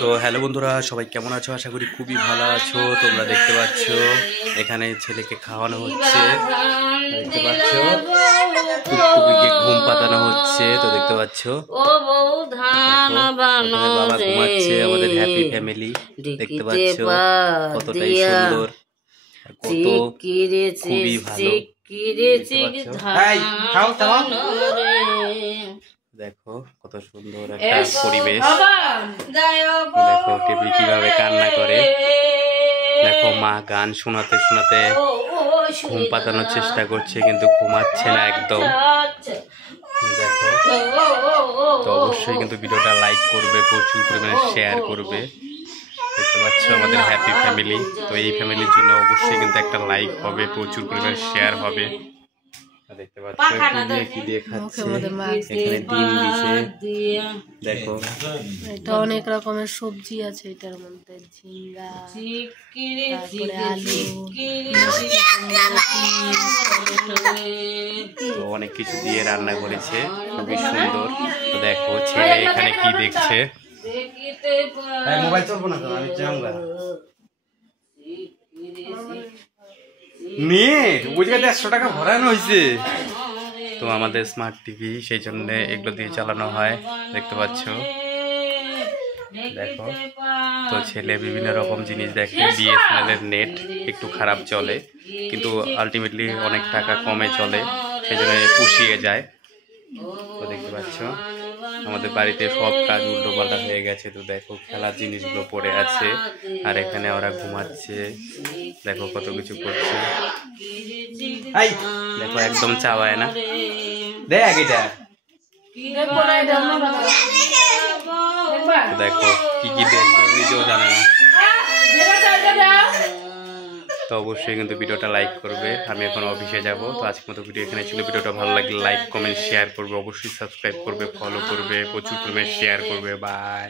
তো হ্যালো বন্ধুরা, সবাই কেমন আছো? আশা করি খুবই ভালো আছো। তোমরা দেখতে পাচ্ছ এখানে ছেলেকে খাওয়ানো হচ্ছে, দেখতে পাচ্ছ টুকটুকিকে ঘুম পাতানো হচ্ছে। তো দেখতে পাচ্ছ বাবা ঘুমাচ্ছে, আমাদের হ্যাপি ফ্যামিলি। দেখতে পাচ্ছ কতটাই সুন্দর, কত খুবই ভালো। দেখো কত সুন্দর একটা পরিবেশ। দেখো টেপি কিভাবে কান্না করে। দেখো মা গান শোনাতে শোনাতে ঘুম পাতানোর চেষ্টা করছে, কিন্তু ঘুমাচ্ছে না একদম। দেখো, তো অবশ্যই কিন্তু ভিডিওটা লাইক করবে, প্রচুর পরিমাণে শেয়ার করবে। দেখতে পাচ্ছ আমাদের হ্যাপি ফ্যামিলি। তো এই ফ্যামিলির জন্য অবশ্যই কিন্তু একটা লাইক হবে, প্রচুর পরিমাণে শেয়ার হবে। দেখতে পাচ্ছ কি দিয়ে খাচ্ছে, এখানে ডিম দিছে। দেখো এটা অনেক রকমের সবজি আছে, এটার মধ্যে ঝিঙ্গা, তারপরে আলু, তো অনেক কিছু দিয়ে রান্না করেছে, খুবই সুন্দর। তো দেখো ছেলে এখানে কি দেখছে। মোবাইল চলবো না তো, আমি যাবো নেট ওই জায়গাতে 100 টাকা ভরানো হয়েছে। তো আমাদের স্মার্ট টিভি, সেই জন্য এগুলো দিয়ে চালানো হয়। দেখতে পাচ্ছ, দেখো তো ছেলে বিভিন্ন রকম জিনিস দেখে। বিএসএনএল এর নেট একটু খারাপ চলে, কিন্তু আলটিমেটলি অনেক টাকা কমে চলে, সেই জন্য পুষিয়ে যায়। তো দেখতে পাচ্ছ আমাদের বাড়িতে সব কাজ উল্টো পাল্টা হয়ে গেছে। তো দেখো খেলার জিনিসগুলো পড়ে আছে, আর এখানে ওরা ঘুমাচ্ছে। দেখো কত কিছু করছে। দেখো একদম চাওয়ায় না, দেখ এটা দেখো কি কি দেখবে নিজেও জানে না। তো অবশ্যই কিন্তু ভিডিওটা লাইক করবে। আমি এখন অফিসে যাব। তো আজকের মতো ভিডিও এখানে ছিল। ভিডিওটা ভালো লাগলে লাইক কমেন্ট শেয়ার করবে, অবশ্যই সাবস্ক্রাইব করবে, ফলো করবে, প্রচুর পরিমাণে শেয়ার করবে। বাই।